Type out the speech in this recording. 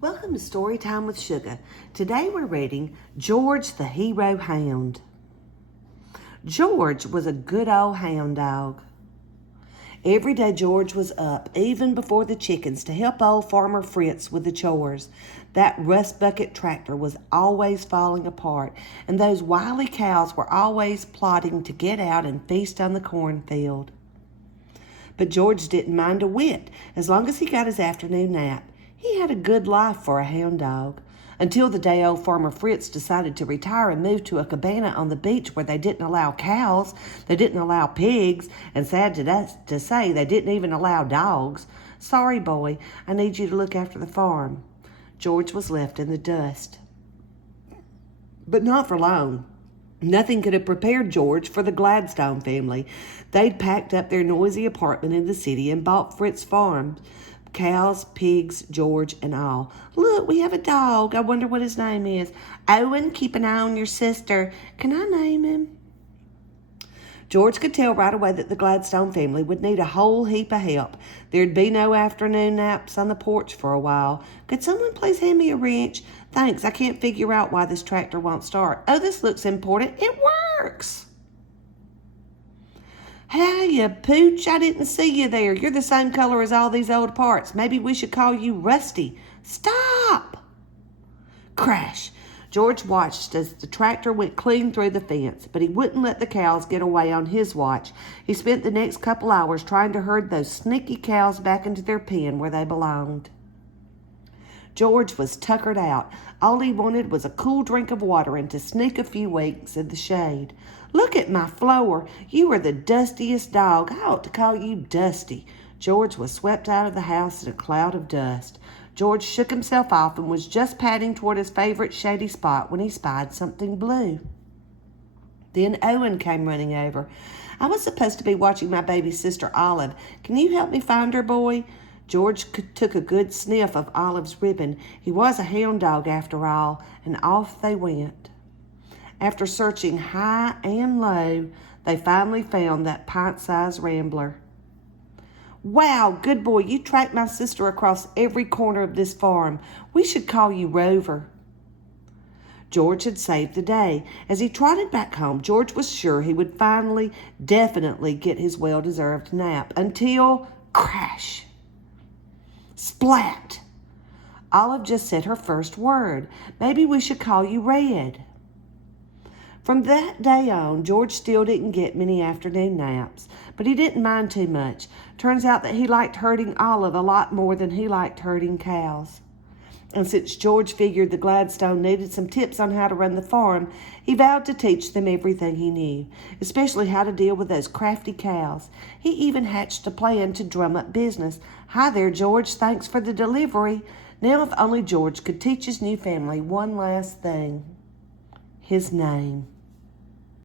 Welcome to Storytime with Sugar. Today we're reading George the Hero Hound. George was a good old hound dog. Every day George was up, even before the chickens, to help old Farmer Fritz with the chores. That rust bucket tractor was always falling apart, and those wily cows were always plotting to get out and feast on the cornfield. But George didn't mind a whit, as long as he got his afternoon nap. He had a good life for a hound dog, until the day old Farmer Fritz decided to retire and move to a cabana on the beach where they didn't allow cows, they didn't allow pigs, and sad to say, they didn't even allow dogs. Sorry, boy, I need you to look after the farm. George was left in the dust. But not for long. Nothing could have prepared George for the Gladstone family. They'd packed up their noisy apartment in the city and bought Fritz farm. Cows, pigs, George, and all. Look, we have a dog. I wonder what his name is. Owen, keep an eye on your sister. Can I name him? George could tell right away that the Gladstone family would need a whole heap of help. There'd be no afternoon naps on the porch for a while. Could someone please hand me a wrench? Thanks, I can't figure out why this tractor won't start. Oh, this looks important. It works! Hey, Pooch, I didn't see you there. You're the same color as all these old parts. Maybe we should call you Rusty. Stop! Crash! George watched as the tractor went clean through the fence, but he wouldn't let the cows get away on his watch. He spent the next couple hours trying to herd those sneaky cows back into their pen where they belonged. George was tuckered out. All he wanted was a cool drink of water and to sneak a few weeks in the shade. Look at my floor. You are the dustiest dog. I ought to call you Dusty. George was swept out of the house in a cloud of dust. George shook himself off and was just padding toward his favorite shady spot when he spied something blue. Then Owen came running over. I was supposed to be watching my baby sister Olive. Can you help me find her, boy? George took a good sniff of Olive's ribbon. He was a hound dog after all, and off they went. After searching high and low, they finally found that pint-sized rambler. Wow, good boy, you tracked my sister across every corner of this farm. We should call you Rover. George had saved the day. As he trotted back home, George was sure he would finally, definitely get his well-deserved nap until crash. Splat! Olive just said her first word. Maybe we should call you Red. From that day on, George still didn't get many afternoon naps, but he didn't mind too much. Turns out that he liked herding Olive a lot more than he liked herding cows. And since George figured the Gladstone needed some tips on how to run the farm, he vowed to teach them everything he knew, especially how to deal with those crafty cows. He even hatched a plan to drum up business. Hi there, George. Thanks for the delivery. Now if only George could teach his new family one last thing. His name.